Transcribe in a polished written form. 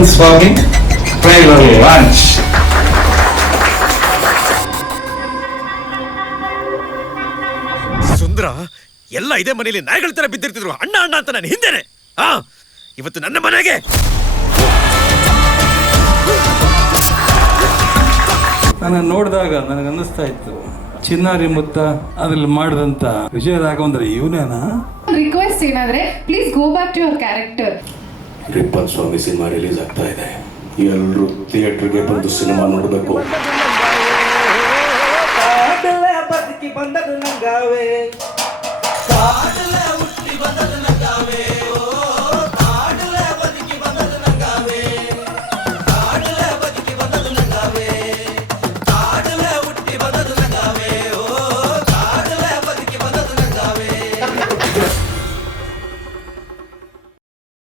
ಅಯ್ಯಪ್ಪನ್ ಸ್ವಾಮಿ trailer launch. ಸುಂದ್ರ ಎಲ್ಲ ಇದೇ ಮನೆಯಲ್ಲಿ ನಾಯಿಗಳ ತರ ಬಿದ್ದಿರ್ತಿದ್ರು, ಅಣ್ಣ ಅಣ್ಣ ಅಂತ ನಾನು ಹಿಂದೆನೆ. ಇವತ್ತು ನನ್ನ ಮನೆಗೆ ನಾನು ನೋಡಿದಾಗ ನನಗನ್ನಿಸ್ತಾ ಇತ್ತು, ಚಿನ್ನಾರಿ ಮುತ್ತ ಅದ್ರಲ್ಲಿ ಮಾಡಿದಂತ ವಿಜಯ ರಾಘವೇಂದ್ರ ಇವನೇನಾ? ರಿಕ್ವೆಸ್ಟ್ ಏನಾದ್ರೆ please go back to your character. Ayyappan Swami cinema release ಆಗ್ತಾ ಇದೆ, ಎಲ್ಲರೂ ಥಿಯೇಟರ್ಗೆ ಬಂದು ಸಿನಿಮಾ ನೋಡಬೇಕು. ಬದುಕಿ ಬಂದದು ನಂಗಾವೆ